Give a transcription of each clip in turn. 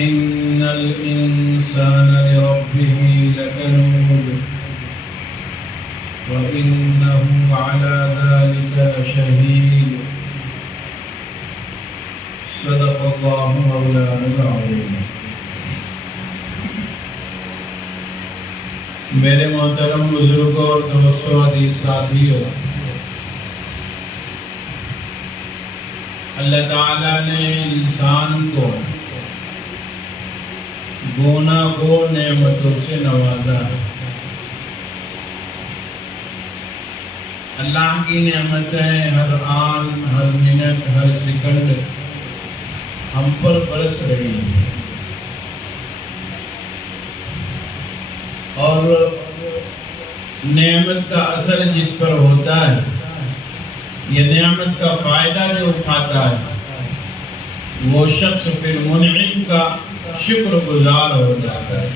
إن الإنسان لربه لكنود وإنه على ذلك لشهيد صدق الله مولانا العظيم. میرے محترم بزرگوں اور توسعاتی ساتھیوں، اللہ تعالیٰ نے انسان کو گوناگون نعمتوں سے نوازا ہے. اللہ کی نعمتیں ہر آن، ہر منٹ، ہر سیکنڈ ہم پر برس رہی ہیں، اور نعمت کا اثر جس پر ہوتا ہے، یہ نعمت کا فائدہ جو اٹھاتا ہے، وہ شخص پھر منعم کا شکر گزار ہو جاتا ہے.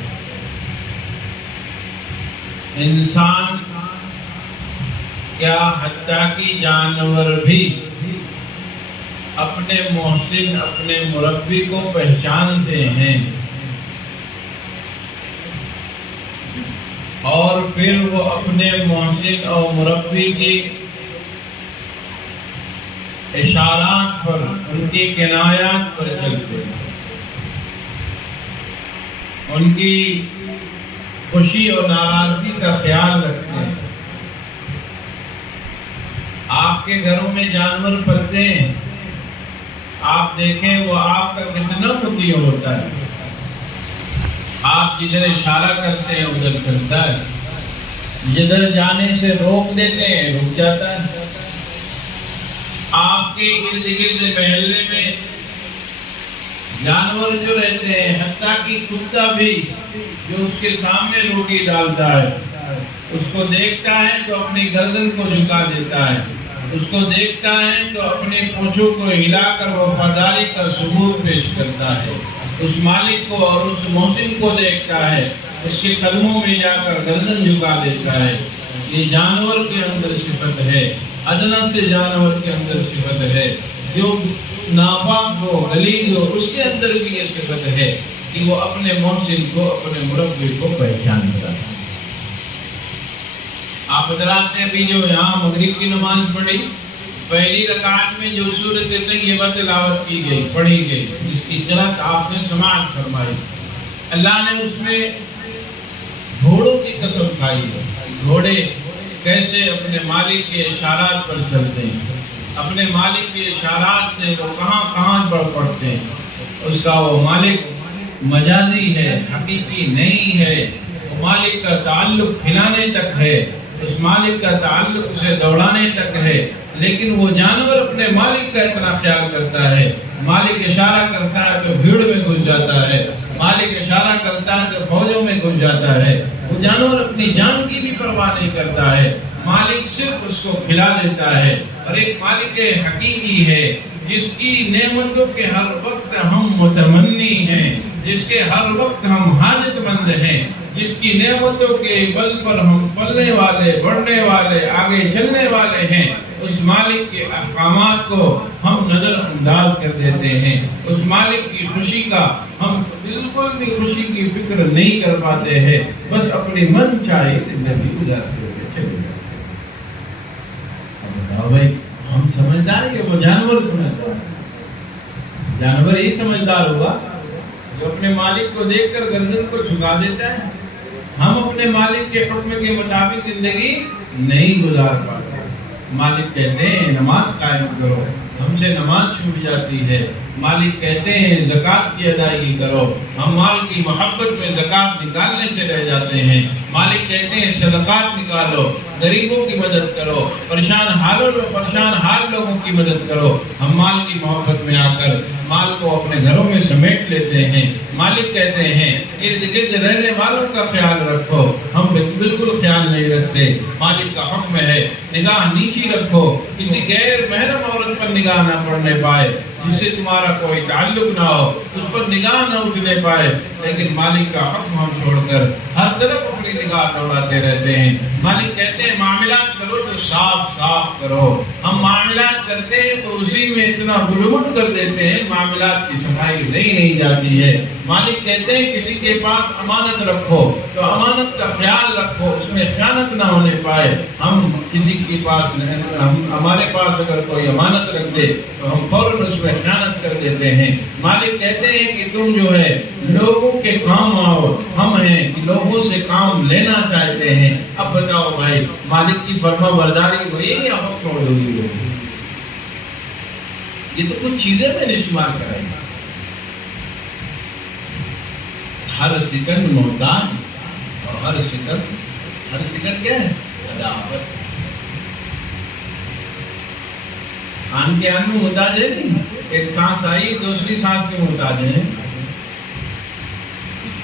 انسان کیا حتیٰ کہ جانور بھی اپنے محسن، اپنے مربی کو پہچانتے ہیں، اور پھر وہ اپنے محسن اور مربی کی اشارات پر، ان کی کنایات پر چلتے ہیں، ان کی خوشی اور ناراضگی کا خیال رکھتے ہیں. آپ کے گھروں میں جانور پلتے ہیں، آپ دیکھیں وہ آپ کا کتنا مطیع ہوتا ہے. آپ جدھر اشارہ کرتے ہیں ادھر چلتا ہے، جدھر جانے سے روک دیتے ہیں رک جاتا ہے. آپ کے ارد گرد محلے میں جانور جو رہتے ہیں، حتیٰ کہ کتا بھی جو اس کے سامنے روٹی ڈالتا ہے، اس کو دیکھتا ہے تو اپنی گردن کو جھکا دیتا ہے، اس کو دیکھتا ہے تو اپنی پونچھوں کو ہلا کر وفاداری کا ثبوت پیش کرتا ہے. اس مالک کو اور اس محسن کو دیکھتا ہے، اس کے قدموں میں جا کر گردن جھکا دیتا ہے. یہ جانور کے اندر صفت ہے، ادنا سے جانور کے اندر صفت ہے. جو ناپاک ہو، غلیظ ہو، اس کے اندر بھی یہ صفت ہے کہ وہ اپنے محسن کو، اپنے مربی کو پہچانتا ہے. آپ حضرات نے ابھی جو یہاں مغرب کی نماز پڑھی، پہلی رکعت میں جو سورۃ طیبہ تلاوت کی گئی، پڑھی گئی، جس کی قرأت آپ نے سماعت فرمائی، اللہ نے اس میں گھوڑوں کی قسم کھائی ہے. گھوڑے کیسے اپنے مالک کے اشارات پر چلتے ہیں، اپنے مالک کے اشارات سے وہ کہاں کہاں بڑھ پڑتے ہیں. اس کا وہ مالک مجازی ہے، حقیقی نہیں ہے. وہ مالک کا تعلق کھلانے تک ہے، اس مالک کا تعلق اسے دوڑانے تک ہے. لیکن وہ جانور اپنے مالک کا اتنا خیال کرتا ہے، مالک اشارہ کرتا ہے تو بھیڑ میں گھس جاتا ہے، مالک اشارہ کرتا ہے تو فوجوں میں گھس جاتا ہے. وہ جانور اپنی جان کی بھی پرواہ نہیں کرتا ہے، مالک صرف اس کو کھلا دیتا ہے. اور ایک مالک حقیقی ہے جس کی نعمتوں کے ہر وقت ہم متمنی ہیں، جس کے ہر وقت ہم حاجت مند ہیں، جس کی نعمتوں کے بل پر ہم پلنے والے، بڑھنے والے، آگے چلنے والے ہیں. اس مالک کے احکامات کو ہم نظر انداز کر دیتے ہیں. اس مالک کی خوشی کا ہم بالکل بھی خوشی کی فکر نہیں کر پاتے ہیں، بس اپنی من چاہے زندگی گزارتے ہوئے چلے جاتے ہیں. اب بھائی ہم سمجھدار ہیں، وہ جانور سمجھدار ہے. جانور ہی سمجھدار ہوگا جو اپنے مالک کو دیکھ کر گردن کو جھکا دیتا ہے. ہم اپنے مالک کے حکم کے مطابق زندگی نہیں گزار پاتے. مالک کہتے ہیں نماز قائم کرو، ہم سے نماز چھوٹ جاتی ہے. مالک کہتے ہیں زکوٰۃ کی ادائیگی کرو، ہم مال کی محبت میں زکوٰۃ نکالنے سے رہ جاتے ہیں. مالک کہتے ہیں صدقات نکالو، غریبوں کی مدد کرو، پریشان حال لوگوں کی مدد کرو. ہم مال کی محبت میں آ کر مال کو اپنے گھروں میں سمیٹ لیتے ہیں. مالک کہتے ہیں ارد گرد رہنے والوں کا خیال رکھو، ہم بالکل خیال نہیں رکھتے. مالک کا حکم ہے نگاہ نیچی رکھو، کسی غیر محرم عورت پر نگاہ نہ پڑنے پائے، جسے تمہارا ہمارا کوئی تعلق نہ ہو، اس پر نگاہ نہ اٹھنے پائے، لیکن مالک کا حکم ہم چھوڑ کر ہر طرف اپنی نگاہ دوڑاتے رہتے ہیں۔ مالک کہتے ہیں معاملات کرو تو صاف صاف کرو، ہم معاملات کرتے ہیں تو اسی میں اتنا گلمٹ کر دیتے ہیں، معاملات کی صفائی نہیں جاتی ہے۔ مالک کہتے ہیں کسی کے پاس امانت رکھو تو امانت کا خیال رکھو، اس میں خیانت نہ ہونے پائے۔ ہم کسی کے پاس ہمارے پاس اگر کوئی امانت رکھ دے تو ہم فوراً اس میں خیانت کر دیتے ہیں۔ مالک کہتے ہیں کہ تم جو ہے لوگوں کے کام آؤ، ہم ہیں کہ لوگوں سے کام لینا چاہتے ہیں۔ اب بتاؤ بھائی، مالک کی فرما برداری ہوئی یا حکم ہوئی؟ یہ تو کچھ چیزیں میں نے شمار کرائی۔ ہر سیکنڈ محتاج اور ہر سیکنڈ کیا ہے؟ عداوت۔ آن کے آن میں محتاج ہے نہیں، ایک سانس آئی دوسری سانس کے محتاج ہیں۔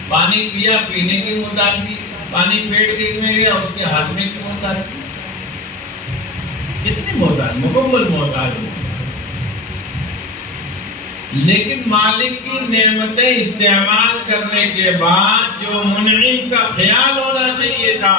پانی پیا پینے کی محتاجگی، پانی پیٹ کے میں گیا اس کے ہاتھ میں کی محتاجگی۔ کتنی محتاج؟ مکمل محتاج ہو۔ لیکن مالک کی نعمتیں استعمال کرنے کے بعد جو منعم کا خیال ہونا چاہیے تھا،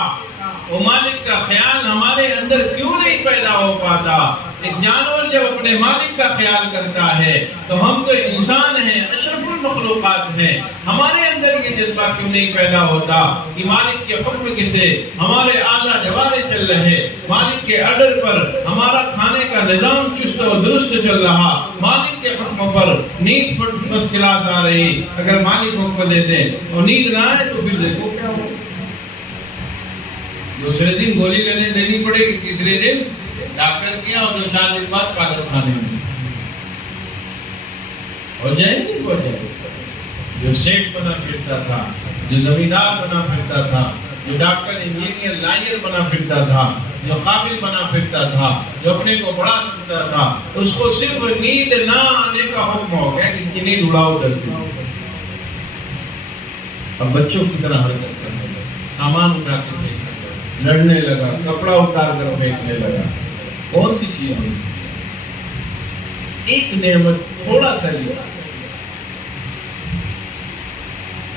وہ مالک کا خیال ہمارے اندر کیوں نہیں پیدا ہو پاتا؟ ایک جانور جب اپنے مالک کا خیال کرتا ہے تو ہم تو انسان ہیں، اشرف المخلوقات ہیں، ہمارے اندر یہ جذبہ کیوں نہیں پیدا ہوتا کہ مالک کے حکم سے ہمارے اعلیٰ جوارے چل رہے، مالک کے آرڈر پر ہمارا کھانے کا نظام چست و درست چل رہا، مالک کے حکم پر نیند فرسٹ کلاس آ رہی۔ اگر مالک حکم دے دے اور نیند نہ آئے تو پھر دیکھو کیا ہو، دوسرے دن گولی لینی پڑے گی، تیسرے دن ڈاکٹر کیا اور 2-4 دن بعد پاگل خانے میں ہو جائے گی۔ ہو جائے گی۔ جو سیٹ بنا پھرتا تھا، جو زمیندار بنا پھرتا تھا، جو ڈاکٹر انجینئر لائر بنا پھرتا تھا، جو قابل بنا پھرتا تھا، جو اپنے کو بڑا سمجھتا تھا، اس کو صرف نیند نہ آنے کا حکم ہو گیا کہ اس کی نیند اڑاؤ 10 دن۔ اب بچوں کی طرح حرکت کرنے لگا، سامان اٹھا کے پھینکنے لگا، لڑنے لگا، کپڑا اتار کر پھینکنے لگا۔ کون سی چیز ہوئی؟ ایک نعمت تھوڑا سا لیا،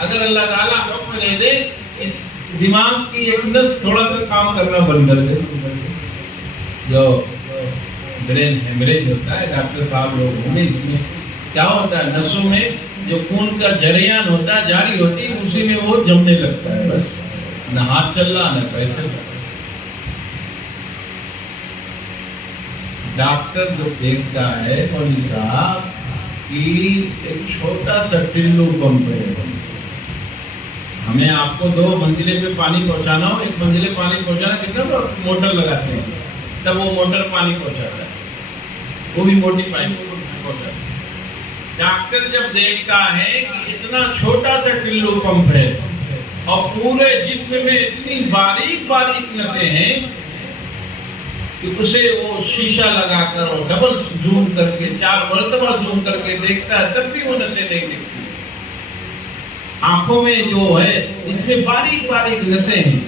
اگر اللہ تعالیٰ حکم دے دے دماغ کی ایک نس تھوڑا سا کام کرنا بند کر دے، جو برین ہیمریج ہوتا ہے، ڈاکٹر صاحب لوگ ہوں گے، اس میں کیا ہوتا ہے، نسوں میں جو خون کا جریان ہوتا ہے جاری ہوتی ہے، اسی میں وہ جمنے لگتا ہے، بس نہ ہاتھ چل رہا نہ پیر چل رہا۔ ڈاکٹر جو دیکھتا ہے مولوی صاحب کہ ایک چھوٹا سا ٹلو پمپ ہے، ہمیں آپ کو 2 منزلے پہ پانی پہنچانا ہو، 1 منزلے پانی پہنچانا کتنا موٹر لگاتے ہیں، تب وہ موٹر پانی پہنچاتا ہے، وہ بھی موٹی پائپ پہنچاتا ہے۔ ڈاکٹر جب دیکھتا ہے کہ اتنا چھوٹا سا ٹلو پمپ ہے اور پورے جسم میں اتنی باریک باریک نسیں ہیں کہ اسے وہ شیشہ لگا کر اور ڈبل زوم کر کے 4 مرتبہ زوم کر کے دیکھتا ہے، تب بھی وہ نسیں نہیں دکھتی۔ آنکھوں میں جو ہے اس میں باریک باریک نسیں ہیں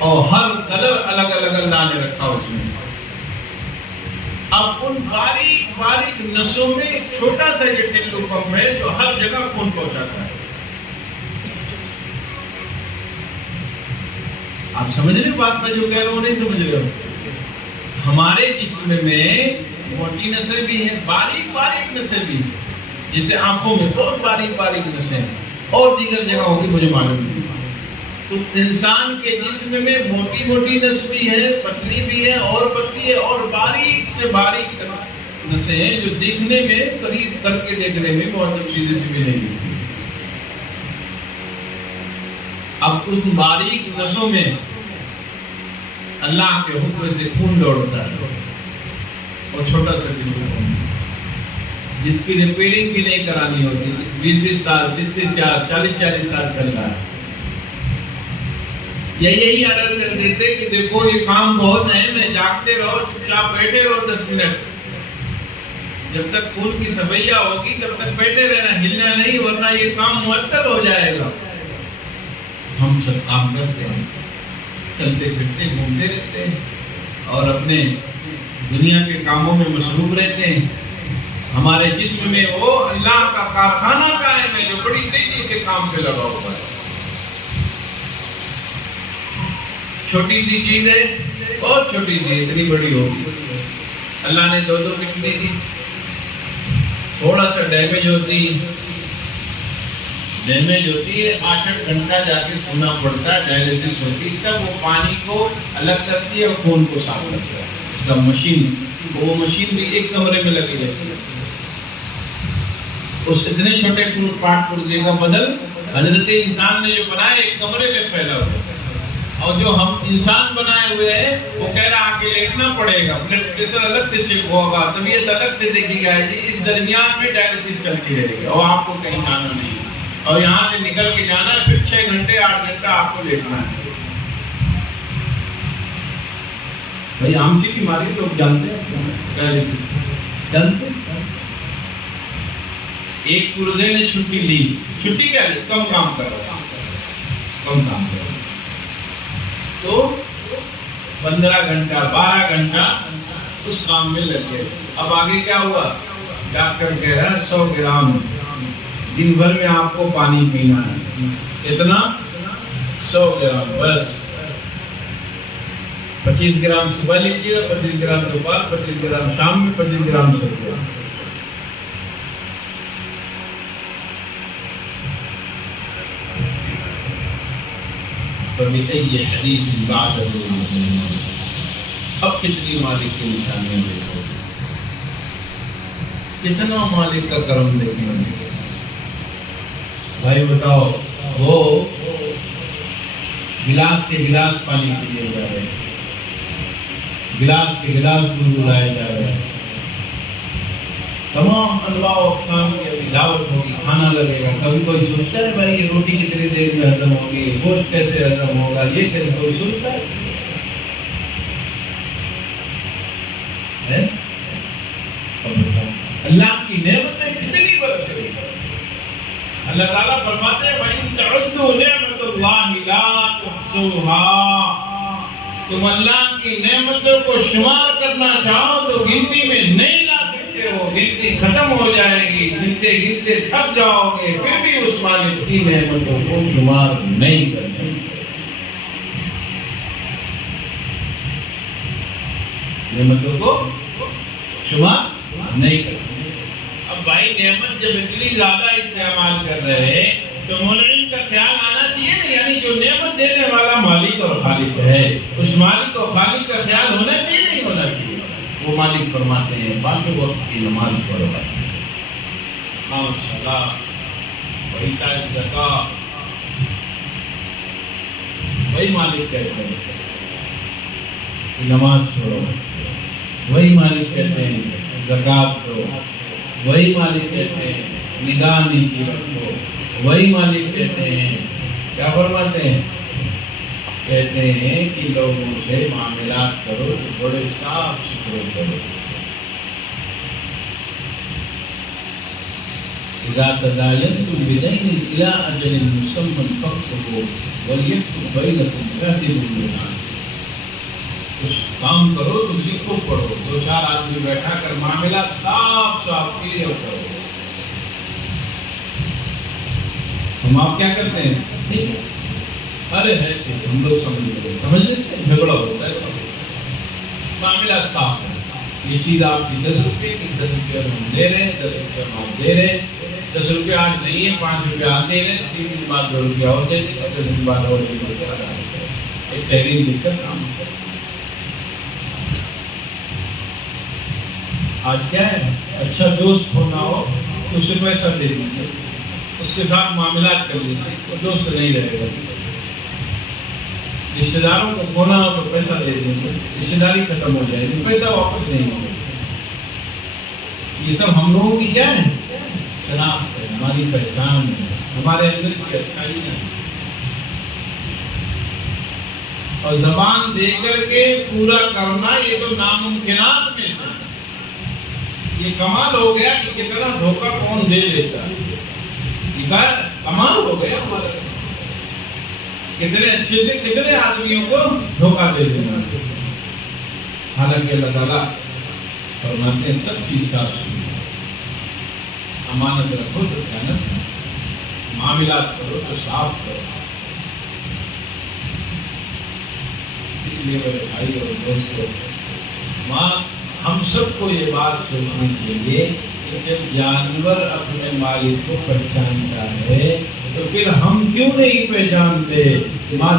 اور ہر کلر الگ الگ اللہ نے رکھا اس میں۔ اب ان باریک باریک نسوں میں ایک چھوٹا سا یہ ٹلو پمپ ہے جو ہر جگہ خون پہنچاتا ہے۔ آپ سمجھ رہے بات میں جو کہہ رہا ہوں؟ نہیں سمجھ رہے ہو؟ ہمارے جسم میں موٹی نسیں بھی ہیں، باریک باریک نسیں بھی ہیں، جیسے آنکھوں میں بہت باریک باریک نسیں ہیں، اور دیگر جگہوں کی مجھے معلوم نہیں۔ تو انسان کے جسم میں موٹی موٹی نس بھی ہے، پتلی بھی ہے اور پتلی ہے، اور باریک سے باریک نسیں ہیں جو دیکھنے میں قریب کر کے دیکھنے میں بہت چیزیں بھی نہیں ہوتی۔ اب اس باریک نسوں میں اللہ کے حکم سے خون دوڑتا ہے اور چھوٹا سا ٹلو جس کی ریپیئرنگ بھی نہیں کرانی ہوتی، 20 سال 30 سال 40 سال چل رہا ہے، یہی آرڈر کر دیتے کہ دیکھو یہ کام بہت ہے، میں جاگتے رہو، چپ چاپ بیٹھے رہو 10 منٹ، جب تک خون کی سفیا ہوگی تب تک بیٹھے رہنا، ہلنا نہیں، ورنہ یہ کام معطل ہو جائے گا۔ ہم سب کام کرتے ہیں، چلتے پھرتے گھومتے رہتے ہیں اور اپنے دنیا کے کاموں میں مصروف رہتے ہیں، ہمارے جسم میں وہ اللہ کا کارخانہ قائم ہے جو بڑی تیزی سے کام پہ لگا ہوا ہے. چھوٹی سی چیز ہے، بہت چھوٹی سی، اتنی بڑی ہوگی. اللہ نے دو کتنی دی، تھوڑا سا ڈیمیج ہوتی ہے 8 گھنٹہ جا کے سونا پڑتا ہے، ڈائلیسس ہوتی ہے، تب وہ پانی کو الگ کرتی ہے اور خون کو صاف کرتا ہے. اس کا مشین، وہ مشین بھی ایک کمرے میں لگی رہتی ہے. اس اتنے چھوٹے پارٹ پرزے کا بدل حضرت انسان نے جو بنایا ایک کمرے میں پھیلا ہوا ہے. اور جو ہم انسان بنائے ہوئے ہیں وہ کہہ رہا آ کے لیٹنا پڑے گا، بلڈ پریشر الگ سے چیک ہوگا، طبیعت الگ سے دیکھی جائے گی. اس درمیان میں ڈائلیسس چلتی رہے گی اور آپ کو کہیں جانا نہیں، اور یہاں سے نکل کے جانا ہے، پھر 6 گھنٹے 8 گھنٹہ آپ کو لیٹنا ہے. بھائی عام سی بیماری لوگ جانتے ہیں، جانتے ایک پرزے نے چھٹی لی، چھٹی کیا لی؟ کم کام کرو، کم کام کرو، تو 15 گھنٹہ 12 گھنٹا اس کام میں لگ گئے. اب آگے کیا ہوا؟ ڈاکٹر کہہ رہا ہے 100 گرام دن بھر میں آپ کو پانی پینا ہے. کتنا؟ 100 گرام بس. 25 گرام صبح لیجیے، 25 گرام دوپہر، 25 گرام شام میں، 25 گرام صبح. یہ حدیث بعد اب کتنی مالک کی نشانیاں دیکھو، کتنا مالک کا کرم دیکھیں. بھائی بتاؤ، وہ گلاس کے گلاس پانی پیے جا رہے ہیں، گلاس کے گلاس دودھ اڑائے جا رہے ہیں، تمام انواع و اقسام کی ملاوٹ ہوگی، کھانا لگے گا. کبھی کوئی سوچتا ہے بھائی یہ روٹی کتنی دیر میں ہضم ہوگی، گوشت کیسے ہضم ہوگا، یہ کیسے کوئی سوچتا ہے؟ اللہ کی نعمتیں کتنی برس رہی ہیں. اللہ تعالیٰ فرماتے ہیں وَإِن تَعُدُّوا نِعْمَتَ اللَّهِ لَا تُحْصُوهَا. تم اللہ کی نعمتوں کو شمار کرنا چاہو تو گنتی میں نہیں لا سکتے ہو، گنتی ختم ہو جائے گی. گنتے گنتے تھک جاؤ گے، پھر بھی اس مالک کی نعمتوں کو شمار نہیں کرتے. نعمتوں کو شمار نہیں کرتے. اب بھائی نعمت جب اتنی زیادہ استعمال کر رہے ہیں تو منعم کا خیال آنا چاہیے نا. یعنی جو نعمت دینے والا مالک اور خالق ہے، اس مالک اور خالق کا خیال ہونا چاہیے نہیں ہونا چاہیے؟ وہ مالک فرماتے ہیں 5 وقت کی نماز پڑھو، صلاۃ وایتاء الزکوٰۃ. وہی مالک کہتے ہیں نماز پڑھو، وہی مالک کہتے ہیں زکوٰۃ دو، وہی مالک کہتے ہیں نگاہ نیکی رکھو، وہی مالک کہتے ہیں کیا فرماتے ہیں؟ کہتے ہیں کہ لوگوں سے معاملات کرو تو بڑے صاف ستھرے کرو. اذا تداینتم بدین الی اجل مسمى فاکتبوہ ولیکتب بینکم کاتب بالعدل. کچھ کام کرو تو لکھو پڑھو، 2-4 آدمی بیٹھا کر معاملہ صاف صاف کلیئر کرو. ہم آپ کیا کرتے ہیں؟ ارے ہے ہم لوگ سمجھ لیتے ہیں، جھگڑا ہوتا ہے، معاملہ صاف ہے. یہ چیز آپ کی 10 روپے کی، 10 روپے ہم دے رہے ہیں، 10 روپے ہم آپ دے رہے ہیں. 10 روپے آج نہیں ہے، 5 روپے آج دے رہے ہیں، 3 دن بعد 2 روپے اور دے دیں، 10 دن بعد اور 2 روپے آ رہا ہے. ایک تحریر لکھ کر کام کریں. آج کیا ہے، اچھا دوست ہونا ہو تو اسے پیسہ دے دیجیے، اس کے ساتھ معاملات کر لیجیے، وہ دوست نہیں رہے گا. رشتے داروں کو کھونا ہو تو پیسہ دے دیجیے، رشتے داری ختم ہو جائے گی، پیسہ واپس نہیں ہوگا. یہ سب ہم لوگوں کی کیا ہے؟ شناخت ہے، ہماری پہچان ہے، ہمارے اندر کی اچھائی ہے. اور زبان دے کر کے پورا کرنا یہ تو ناممکنات میں سے. یہ کمال ہو گیا کہ کتنا دھوکہ کون دے لیتا ہے. یہ کمال ہو گیا ہمارا، کتنے اچھے سے کتنے آدمیوں کو دھوکہ دے دینا. حالانکہ اللہ تعالیٰ فرماتے ہیں سب چیز صاف ستھری. امانت رکھو تو خیانت کرو، معاملات کرو تو صاف کرو۔ اس لیے میرے بھائی اور دوستوں، ہم سب کو یہ بات سوچنی چاہیے کہ جب جانور اپنے مالک کو پہچانتا ہے تو پھر ہم کیوں نہیں پہچانتے؟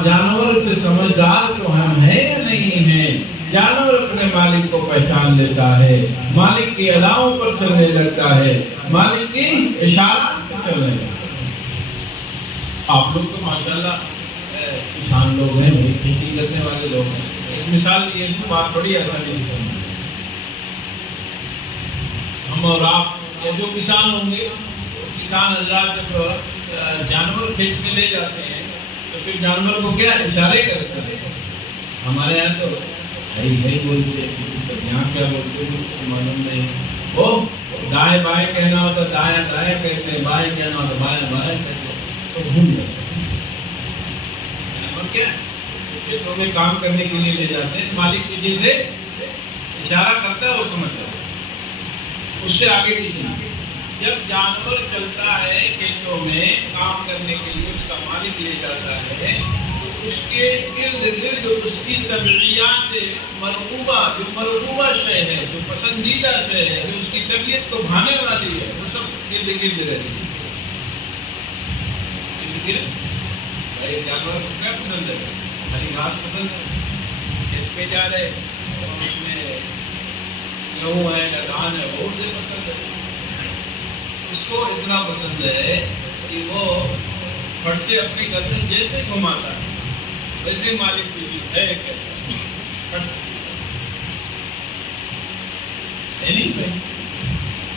جانور سے سمجھدار تو ہم ہیں یا نہیں ہیں؟ جانور اپنے مالک کو پہچان لیتا ہے، مالک کی اداؤں پر چلنے لگتا ہے، مالک کی اشارات پر چلنے لگتا ہے۔ آپ لوگ تو ماشاءاللہ کسان لوگ ہیں، کھیتی کرنے والے لوگ ہیں۔ ایک مثال کی بات بڑی آسانی سے سمجھ، ہم اور آپ یا جو کسان ہوں گے، کسان حضرات جب جانور کھیت میں لے جاتے ہیں تو پھر جانور کو کیا اشارے کرتے ہیں؟ ہمارے یہاں تو ہے بولتے، یہاں کیا بولتے ہیں معلوم نہیں۔ وہ دائیں بائیں کہنا ہوتا دائیں دائیں کہتے ہیں، بائیں کہنا ہوتا بائیں بائیں کہتے ہیں، تو بھول جاتے ہیں۔ اور کیا کھیتوں میں کام کرنے کے لیے لے جاتے ہیں، مالک کی سے اشارہ کرتا ہے، وہ سمجھتا ہے، اس سے آگے کی چیز۔ جب جانور چلتا ہے کھیتوں میں کام کرنے کے لیے، اس کا مالک لے جاتا ہے تو اس کے ارد گرد اس کی طبعیات مرغوبہ، جو مرغوبہ شے ہے، جو پسندیدہ شے ہے، جو اس کی طبیعت کو بھانے والی ہے، وہ سب ارد گرد رہتی ہے۔ بھائی جانور کو کیا پسند ہے؟ ہری گھاس پسند ہے، کھیت پہ جا رہے اور اس میں گیہوں ہے یا دھان ہے، وہ اسے پسند ہے۔ اس کو اتنا پسند ہے کہ وہ پھٹ سے اپنی گردن جیسے گھماتا ہے ویسے مالک کی چیز ہے، پھٹ سے نہیں بھائی۔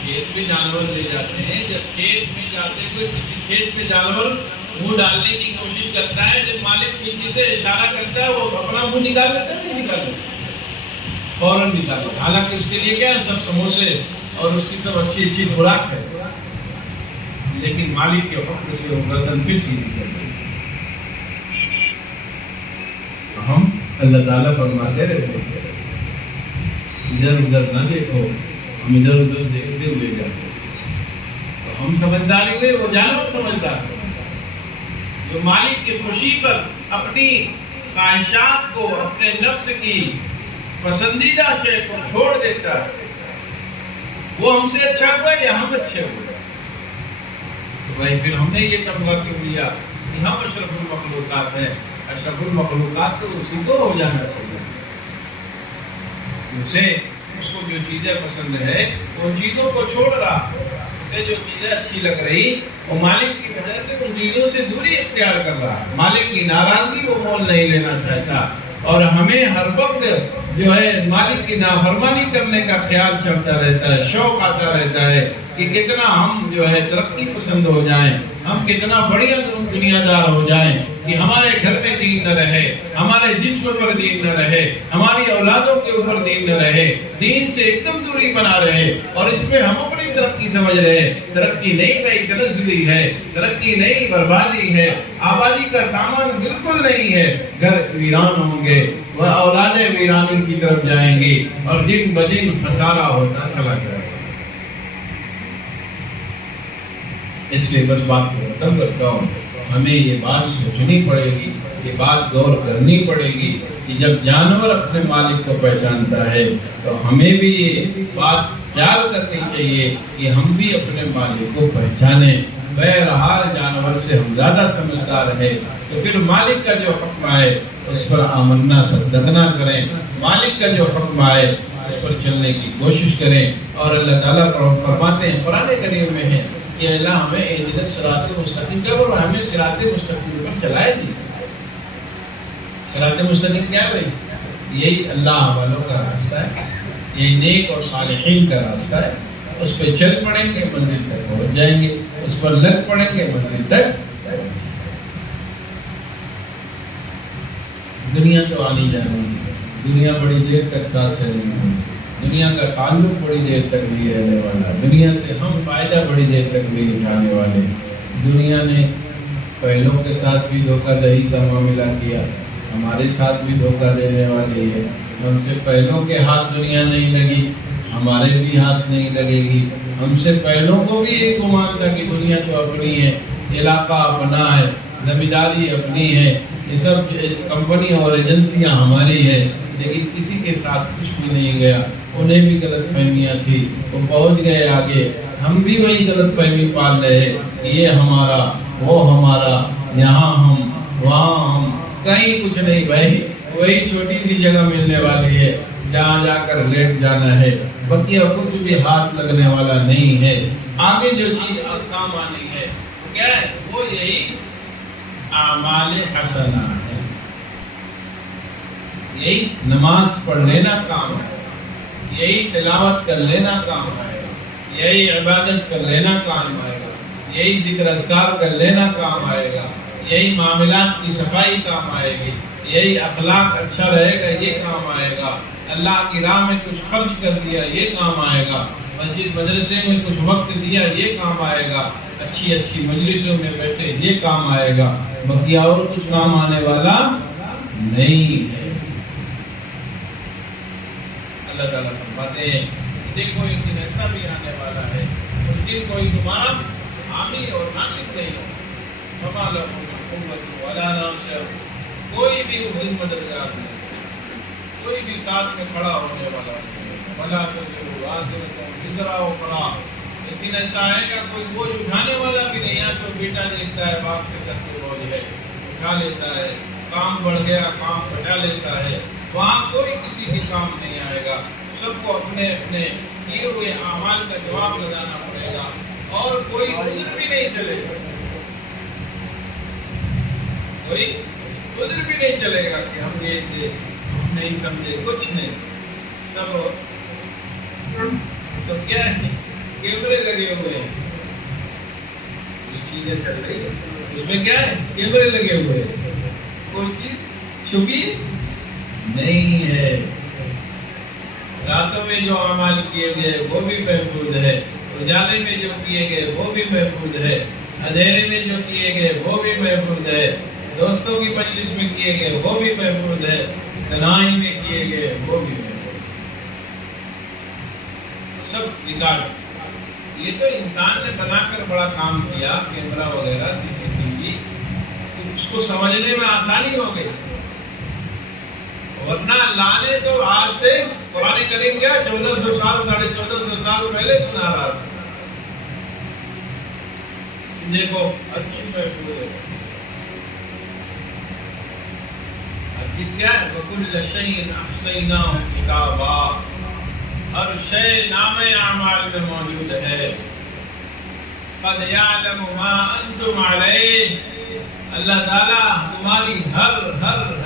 کھیت میں جانور لے جاتے ہیں، جب کھیت میں جاتے ہوئے کسی کھیت میں جانور منہ ڈالنے کی کوشش کرتا ہے، جب مالک پیچھے سے اشارہ کرتا ہے وہ اپنا منہ نکال لیتا ہے، نہیں نکال لیتا، فوراً نکال لیتا۔ حالانکہ اس کے لیے کیا ہے، سب سموسے اور اس کی سب اچھی اچھی خوراک ہے، لیکن مالک کے حکم سے وہ گردن پھر سیدھی کر دیتے۔ ہم اللہ تعالیٰ فرماتے رہتے ہیں ادھر ادھر نہ دیکھو، ہم ادھر ادھر دیکھتے ہوئے جاتے ہیں، تو ہم سمجھدار ہوئے، وہ جانور سمجھدار ہوئے۔ جو مالک کی خوشی پر اپنی خواہشات کو، اپنے نفس کی پسندیدہ شے کو چھوڑ دیتا ہے، وہ ہم سے اچھا ہوا یا ہم اچھے ہوئے؟ تو بھائی پھر ہم نے یہ تمغہ کیوں لیا کہ ہم اشرف المخلوقات ہیں؟ اشرف المخلوقات تو اسی کو ہو جانا چاہیے، اسے اس کو جو چیزیں پسند ہے ان چیزوں کو چھوڑ رہا، اسے جو چیزیں اچھی لگ رہی وہ مالک کی وجہ سے ان چیزوں سے دوری اختیار کر رہا، مالک کی ناراضگی وہ مول نہیں لینا چاہتا۔ اور ہمیں ہر وقت جو ہے مالک کی نافرمانی کرنے کا خیال چلتا رہتا ہے، شوق آتا رہتا ہے کہ کتنا ہم جو ہے ترقی پسند ہو جائیں، ہم کتنا بڑھیا دنیا دار ہو جائیں کہ ہمارے گھر میں دین نہ رہے، ہمارے جسم پر دین نہ رہے، ہماری اولادوں کے اوپر دین نہ رہے، دین سے ایک دم دوری بنا رہے، اور اس میں ہم اپنی ترقی سمجھ رہے۔ ترقی نہیں بھائی، تنزلی ہے، ترقی نہیں بربادی ہے، آبادی کا سامان بالکل نہیں ہے۔ گھر ویران ہوں گے، وہ اولادیں ویرانی کی طرف جائیں گی، اور دن بدن خسارہ ہوتا چلا جائے گا۔ اس لیے بس بات کو ختم کرتا ہوں، ہمیں یہ بات سوچنی پڑے گی، یہ بات غور کرنی پڑے گی کہ جب جانور اپنے مالک کو پہچانتا ہے تو ہمیں بھی یہ بات خیال کرنی چاہیے کہ ہم بھی اپنے مالک کو پہچانیں۔ بہرحال جانور سے ہم زیادہ سمجھدار ہیں تو پھر مالک کا جو حکم آئے اس پر آمنا صدقنا کریں، مالک کا جو حکم آئے اس پر چلنے کی کوشش کریں۔ اور اللہ تعالیٰ فرماتے ہیں قرآن کریم میں ہے کہ اللہ ہمیں اہدنا الصراط المستقیم کا، اور ہمیں صراط مستقیم پر چلائے دی۔ صراط مستقیم کیا ہے؟ یہی اللہ والوں کا راستہ ہے، یہی نیک اور صالحین کا راستہ ہے۔ اس پہ چل پڑیں گے منزل تک پہنچ جائیں گے، اس پر لگ پڑیں گے منزل تک۔ دنیا تو آنی جانی ہے، دنیا بڑی دیر تک ساتھ چلے گی، دنیا کا تعلق بڑی دیر تک نہیں رہنے والا، دنیا سے ہم فائدہ بڑی دیر تک نہیں اٹھانے والے۔ دنیا نے پہلوں کے ساتھ بھی دھوکہ دہی کا معاملہ کیا، ہمارے ساتھ بھی دھوکہ دینے والی ہے۔ ہم سے پہلوں کے ہاتھ دنیا نہیں لگی، ہمارے بھی ہاتھ نہیں لگے گی. ہم سے پہلوں کو بھی ایک گمان تھا کہ دنیا تو اپنی ہے، علاقہ اپنا ہے، زمینداری اپنی ہے، یہ سب کمپنی اور ایجنسیاں ہماری ہے، لیکن کسی کے ساتھ کچھ بھی نہیں گیا. انہیں بھی غلط فہمیاں تھی، وہ پہنچ گئے آگے. ہم بھی وہی غلط فہمی پال رہے ہیں کہ یہ ہمارا، وہ ہمارا، یہاں ہم، وہاں ہم. کہیں کچھ نہیں بھائی، وہی چھوٹی سی جگہ ملنے والی ہے جہاں جا کر لیٹ جانا ہے. بقیہ کچھ بھی ہاتھ لگنے والا نہیں ہے. آگے جو چیز کام آنی ہے کیا ہے؟ وہ یہی اعمال حسنہ ہے. یہی نماز پڑھ لینا کام ہے، یہی تلاوت کر لینا کام آئے گا، یہی عبادت کر لینا کام آئے گا، یہی ذکر اذکار کر لینا کام آئے گا، یہی معاملات کی صفائی کام آئے گی، یہی اخلاق اچھا رہے گا، یہ کام آئے گا. اللہ کی راہ میں کچھ خرچ کر دیا، یہ کام آئے گا. مسجد مدرسے میں کچھ وقت دیا، یہ کام آئے گا. اچھی اچھی مجلسوں میں بیٹھے، یہ کام آئے گا. باقی اور کچھ کام آنے والا نہیں ہے. اللہ تعالیٰ فرماتے ہیں دیکھو ایک دن ایسا بھی آنے والا ہے اس دن کوئی تمہارا حامی اور ناصر نہیں ہو. فما لهم من قوة ولا ناصر، کوئی بھی اس دن مددگار نہیں، کوئی بھی ساتھ میں کھڑا ہونے والا نہیں. ولا تزر وازرة وزر أخرى، ایک دن ایسا آئے گا کوئی بوجھ اٹھانے والا بھی نہیں. یہاں تو بیٹا دیکھتا ہے باپ کے سر پہ بوجھ ہے، اٹھا لیتا ہے، کام بڑھ گیا کام بٹا لیتا ہے. وہاں کوئی کسی کے کام نہیں آئے گا. سب کو اپنے اپنے کیے ہوئے اعمال کا جواب لگانا پڑے گا، اور کوئی عذر بھی نہیں چلے گا. کوئی عذر بھی نہیں چلے گا کہ ہم یہ تھے، ہم نہیں سمجھے، کچھ نہیں. سب کیا ہے؟ کیمرے لگے ہوئے ہیں، یہ چیزیں چل رہی ہیں اس میں کیا ہے؟ کیمرے لگے ہوئے ہیں، کوئی چیز چھپی نہیں ہے. راتوں میں جو اعمال کیے گئے وہ بھی محفوظ ہے، اجالے میں جو کیے گئے وہ بھی محفوظ ہے، اندھیرے میں جو کیے گئے وہ بھی محفوظ ہے، دوستوں کی مجلس میں کیے گئے وہ بھی محفوظ ہے، تنہائی میں کیے گئے وہ بھی محفوظ ہے. سب ریکارڈ. یہ تو انسان نے بنا کر بڑا کام کیا، کیمرہ وغیرہ، سی سی ٹی وی، اس کو سمجھنے میں آسانی ہو گئی. ورنہ اللہ نے تو آج سے قرآن کریم کیا 1400 سال 1450 سال پہلے سنا رہا تھا. دیکھو ہر چیز محفوظ ہے. ہر چیز کیا ہے؟ وَكُلَّ شَيْءٍ أَحْصَيْنَاهُ كِتَابًا، ہر شے نامِ اعمال میں موجود ہے. قَدْ يَعْلَمُ مَا أَنْتُمْ عَلَيْهِ، اللہ تعالیٰ تمہاری ہر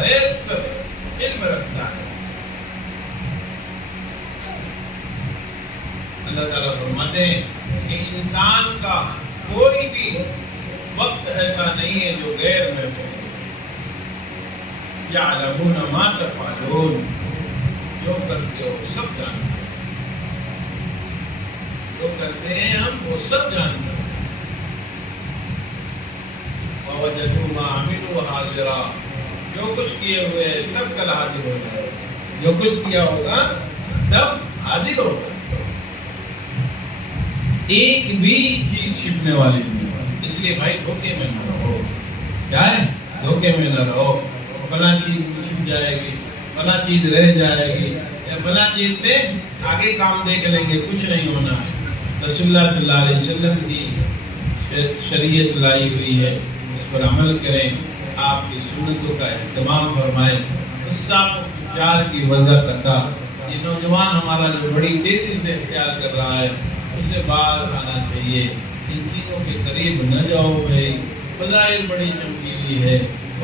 حیث پر علم رکھتا ہے. اللہ تعالیٰ فرماتے ہیں کہ انسان کا کوئی بھی وقت ایسا نہیں ہے جو غیر محفوظ ہے. یعلمون ما تفعلون، جو کرتے ہو سب جانتے ہیں، جو کرتے ہیں ہم وہ سب جانتے ہیں. وَوَجَدُوا مَا عَمِلُوا حَاضِرًا، جو کچھ کیے ہوئے سب کل حاضر ہو جائے. جو کچھ کیا ہوگا سب حاضر ہوگا. ایک بھی چیز چھپنے والی نہیں. اس لیے بھائی دھوکے میں نہ رہو. کیا ہے؟ دھوکے میں نہ رہو. فلاں چیز چھپ جائے گی، فلاں چیز رہ جائے گی، یا فلاں چیز میں آگے کام دیکھ لیں گے، کچھ نہیں ہونا. رسول اللہ صلی اللہ علیہ وسلم کی شریعت لائی ہوئی ہے، اس پر عمل کریں. آپ کی سنتوں کا اہتمام فرمائیں. قصہ فجار کی وجہ کرتا، یہ نوجوان ہمارا جو بڑی تیزی سے اختیار کر رہا ہے اسے باہر آنا چاہیے. ان چیزوں کے قریب نہ جاؤ بھائی. بظاہر بڑی چمکیلی ہے،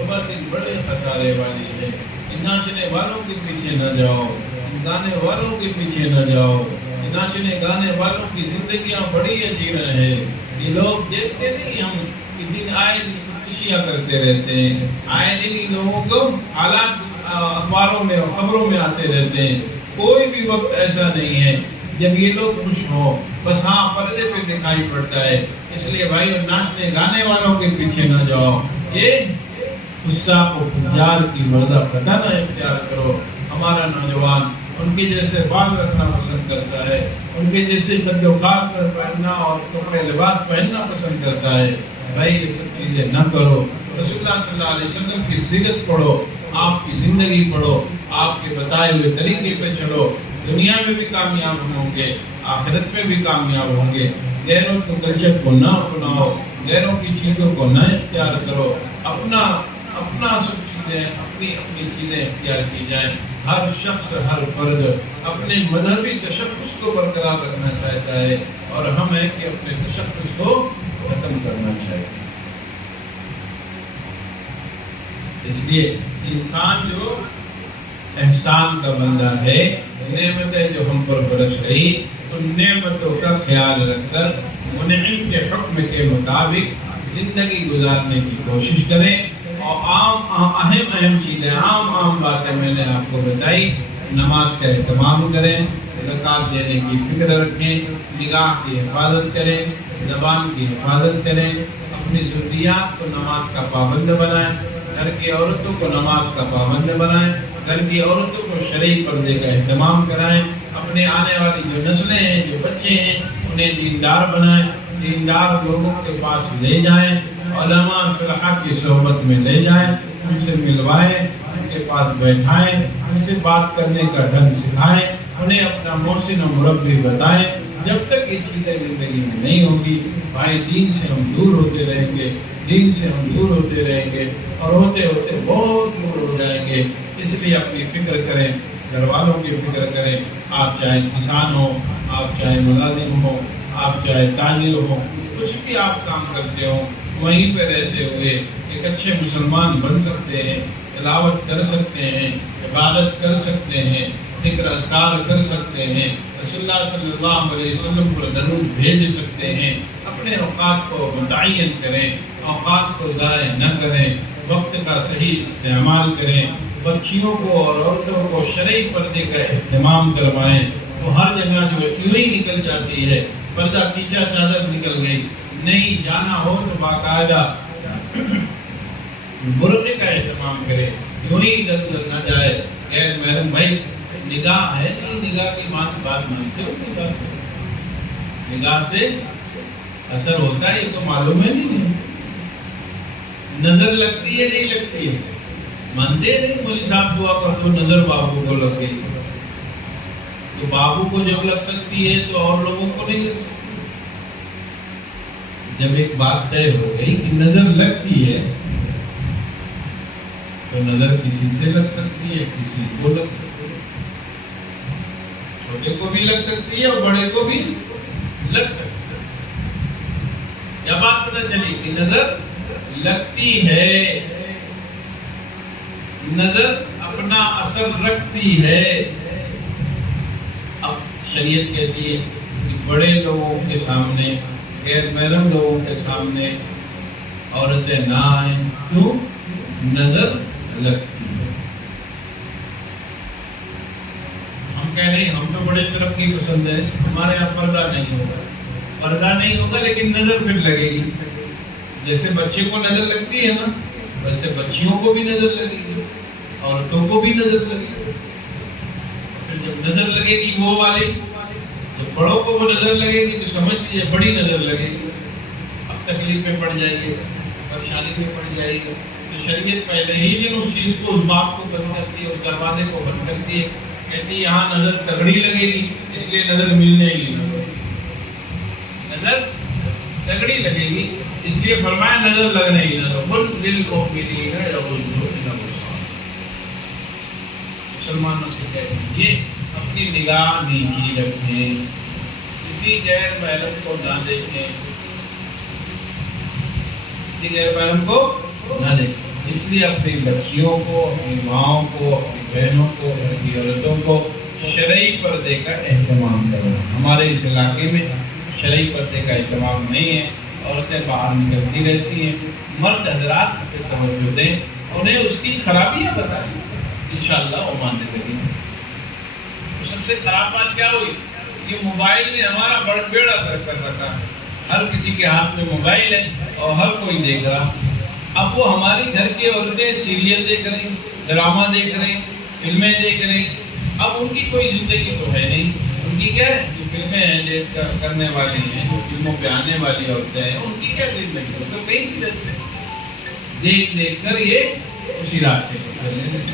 باطن بڑے خسارے والی ہے. ان ناچنے والوں کے پیچھے نہ جاؤ، ان گانے والوں کے پیچھے نہ جاؤ. ان ناچنے گانے والوں کی زندگیاں بڑی عجیب ہیں. یہ لوگ دیکھتے نہیں ہم کہ دن آئے دن خودکشیاں کرتے رہتے ہیں. آئے دن ان لوگوں کو حالات اخباروں میں اور خبروں میں آتے رہتے ہیں. کوئی بھی وقت ایسا نہیں ہے جب یہ لوگ خوش ہوں. بس ہاں پردے پہ دکھائی پڑتا ہے. اس لیے بھائی ناچنے گانے والوں کے پیچھے نہ جاؤ. یہ فساق و فجار کی مردہ فتنہ اختیار کرو. ہمارا نوجوان ان کے جیسے بال رکھنا پسند کرتا ہے، ان کے جیسے قد و قامت پہننا اور کپڑے لباس پہننا پسند کرتا ہے۔ بھائی یہ سب چیزیں نہ کرو، رسول اللہ صلی اللہ علیہ وسلم کی سیرت پڑھو، آپ کی زندگی پڑھو، آپ کے بتائے ہوئے طریقے پہ چلو، دنیا میں بھی کامیاب ہوں گے، آخرت میں بھی کامیاب ہوں گے۔ غیروں کے کلچر کو نہ اپناؤ، غیروں کی چیزوں کو نہ اختیار کرو، اپنا سب چیزیں اپنی چیزیں اختیار کی جائیں۔ ہر شخص، ہر فرد اپنے مذہبی تشخص کو برقرار رکھنا چاہتا ہے، اور ہم ہیں کہ اپنے تشخص کو ختم کرنا چاہتے ہیں۔ اس لیے انسان جو احسان کا بندہ ہے، نعمتیں جو ہم پر برس رہی، ان نعمتوں کا خیال رکھ کر منعم کے حکم کے مطابق زندگی گزارنے کی کوشش کریں، اور اہم چیزیں، عام باتیں میں نے آپ کو بتائی۔ نماز کا اہتمام کریں، زکوٰۃ دینے کی فکر رکھیں، نگاہ کی حفاظت کریں، زبان کی حفاظت کریں، اپنی ذریات کو نماز کا پابند بنائیں، گھر کی عورتوں کو نماز کا پابند بنائیں، گھر کی عورتوں کو شرعی پردے کا اہتمام کرائیں، اپنے آنے والی جو نسلیں ہیں، جو بچے ہیں، انہیں دیندار بنائیں، دیندار لوگوں کے پاس لے جائیں، علماء صلحاء کی صحبت میں لے جائیں، ان سے ملوائیں، ان کے پاس بیٹھائیں، ان سے بات کرنے کا ڈھنگ سکھائیں، انہیں اپنا محسن و مربی بتائیں۔ جب تک یہ چیزیں زندگی میں نہیں ہوگی، بھائی دین سے ہم دور ہوتے رہیں گے، دین سے ہم دور ہوتے رہیں گے، اور ہوتے ہوتے بہت دور ہو جائیں گے۔ اس لیے اپنی فکر کریں، گھر والوں کی فکر کریں، آپ چاہے کسان ہو، آپ چاہے ملازم ہو، آپ چاہے تاجر ہو، کچھ بھی آپ کام کرتے ہو، وہیں پہ رہتے ہوئے ایک اچھے مسلمان بن سکتے ہیں، تلاوت کر سکتے ہیں، عبادت کر سکتے ہیں، ذکر اذکار کر سکتے ہیں، رسول اللہ صلی اللہ علیہ وسلم پر درود بھیج سکتے ہیں۔ اپنے اوقات کو متعین کریں، اوقات کو ضائع نہ کریں، وقت کا صحیح استعمال کریں، بچیوں کو اور عورتوں کو شرعی پردے کا اہتمام کروائیں۔ تو ہر جگہ جو یوں ہی نکل جاتی ہے، پردہ کھینچا چادر نکل گئی، نہیں جانا ہو تو باقاعدہ برقعے کا اہتمام کرے، یوں ہی ادھر ادھر نہ جائے۔ غیر محرم بھائی نگاہ ہے، نہیں نگاہ کی بات مانتے ہو؟ نگاہ سے اثر ہوتا ہے، یہ تو معلوم ہے نہیں؟ نظر لگتی ہے نہیں لگتی ہے؟ مانتے نہیں؟ مولوی صاحب دعا کر تو نظر بابو کو لگ گئی، تو بابو کو جب لگ سکتی ہے تو اور لوگوں کو نہیں لگ سکتی۔ جب ایک بات طے ہو گئی کہ نظر لگتی ہے، تو نظر کسی سے لگ سکتی ہے، کسی کو لگ سکتی ہے، چھوٹے کو بھی لگ سکتی ہے اور بڑے کو بھی لگ سکتی ہے۔ کیا بات پتہ چلی کہ نظر لگتی ہے، نظر اپنا اثر رکھتی ہے۔ اب شریعت کہتی ہے کہ بڑے لوگوں کے سامنے، غیر محرم لوگوں کے سامنے عورتیں نہ آئیں، کیوں؟ نظر لگتی ہے۔ ہم کہہ رہے ہیں ہم تو بڑے ترقی پسند ہے، ہمارے یہاں پردہ نہیں ہوگا، پردہ نہیں ہوگا لیکن نظر پھر لگے گی۔ جیسے بچے کو نظر لگتی ہے نا، ویسے بچیوں کو بھی نظر لگے گی، عورتوں کو بھی نظر لگے گی۔ پھر جب نظر لگے گی وہ والی، جب بڑوں کو وہ نظر لگے گی تو سمجھ لیجیے بڑی نظر لگے گی، اب تکلیف میں پڑ جائے گی، پریشانی میں پڑ جائے گی۔ تو شریعت پہلے ہی جن اس چیز کو، اس بات کو بند کرتی ہے، اس دروازے کو بند کرتی ہے، کہتی ہے یہاں نظر تگڑی لگے گی، اس لیے نظر ملنے ہی نہ، نظر تگڑی لگے گی اس لیے فرمایا نظر لگنے ہی نہ۔ مسلمانوں سے کہہ دیجیے اپنی نگاہ نیچی رکھیں، کسی غیر محرم کو نہ دیکھیں، کسی غیر محرم کو نہ دیکھیں۔ اس لیے اپنی بچیوں کو، اپنی ماؤں کو، اپنی بہنوں کو، اپنی عورتوں کو شرعی پردے کا اہتمام کرو۔ ہمارے اس علاقے میں شرعی پردے کا اہتمام نہیں ہے، عورتیں باہر نکلتی رہتی ہیں۔ مرد حضرات اس پہ توجہ دیں، انہیں اس کی خرابیاں بتائیں، انشاءاللہ وہ ماننے لگیں گے۔ سب سے خراب بات کیا ہوئی؟ یہ موبائل نے ہمارا بڑا بیڑا گرک کر رکھا ہے، ہر کسی کے ہاتھ میں موبائل ہے اور ہر کوئی دیکھ رہا۔ اب وہ ہماری گھر کی عورتیں سیریل دیکھ رہی، ڈرامہ دیکھ رہی، فلمیں دیکھ رہی، اب ان کی کوئی زندگی تو ہے نہیں، ان کی کیا ہے، جو فلمیں ہیں دیکھ کرنے والی ہیں، جو فلموں پہ آنے والی عورتیں ہیں، ان کی کیا زندگی ہو، تو کہیں بھی رہتے دیکھ دیکھ کر یہ اسی راستے پر چلنے لگے۔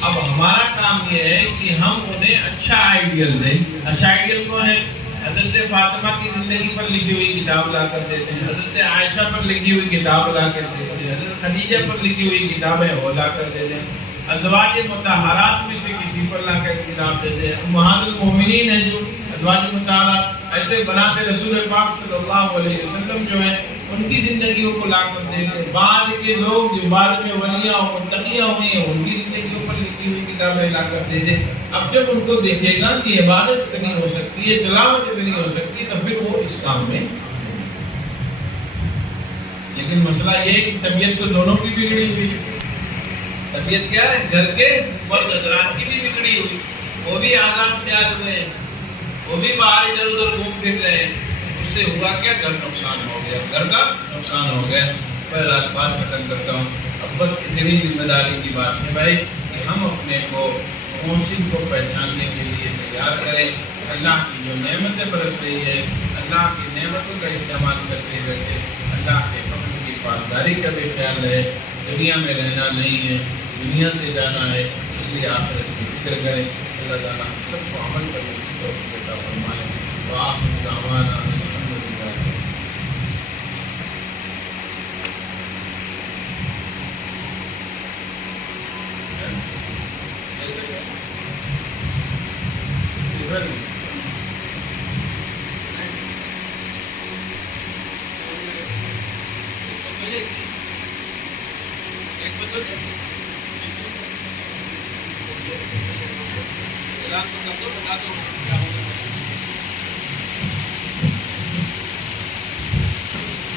اب ہمارا کام یہ ہے کہ ہم انہیں اچھا آئیڈیل دیں۔ اچھا آئیڈیل کون ہے؟ حضرت فاطمہ کی زندگی پر لکھی ہوئی کتاب لا کر دیتے ہیں، حضرت عائشہ پر لکھی ہوئی کتاب لا کر دیتے ہیں، حضرت خدیجہ پر لکھی ہوئی کتابیں وہ لا کر دیتے ہیں، ازواج مطہرات میں سے کسی پر لا کر کتاب دیتے ہیں۔ امہات المومنین ہیں جو ازواج مطہرات، ایسے بناتے رسول پاک صلی اللہ علیہ وسلم جو ہیں ان کی زندگیوں کو لا کر دیتے ہیں۔ بعد کے لوگ جو بعد میں ولیاں اور متقیاں ہوئی ہیں ان کی زندگیوں پر لکھی ہوئی کتابیں لا کر دیتے ہیں۔ اب جب ان کو دیکھے گا کہ عبادت اتنی ہو سکتی ہے، تلاوت اتنی ہو سکتی ہے، تو پھر وہ اس کام میں۔ لیکن مسئلہ یہ ہے کہ طبیعت تو دونوں کی بگڑی ہوئی ہے۔ طبیعت کیا ہے؟ گھر کے مرد حضرات کی بھی بگڑی ہوئی، وہ بھی آزاد تیار ہوئے ہیں، وہ بھی باہر ادھر ادھر گھوم پھر رہے ہیں۔ اس سے ہوا کیا؟ گھر نقصان ہو گیا، گھر کا نقصان ہو گیا۔ پہلا بات ختم کرتا ہوں، اب بس اتنی ذمہ داری کی بات ہے بھائی کہ ہم اپنے کو محسن کو پہچاننے کے لیے تیار کریں۔ اللہ کی جو نعمتیں برس رہی ہے، اللہ کی نعمتوں کا استعمال کرتے ہوئے اللہ کے حکم کی پاسداری کا بھی خیال رہے۔ دنیا میں رہنا نہیں ہے، دنیا سے جانا ہے، اس لیے آخرت کی فکر کریں۔ اللہ تعالیٰ سب کو عمل کرنے کی توفیق عطا فرمائے۔ وآخر دعوانا الحمدللہ۔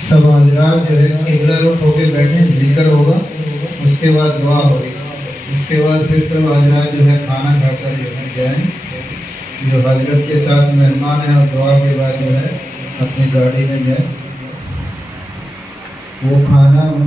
سب حضرات جو ہے قبلہ رخ ہو کے بیٹھیں، ذکر ہوگا، اس کے بعد دعا ہوگی، اس کے بعد پھر سب حضرات جو ہے کھانا کھا کر جو ہے جائیں۔ جو حضرت کے ساتھ مہمان ہیں اور دعا کے بعد جو ہے اپنی گاڑی میں جائیں۔ وہ کھانا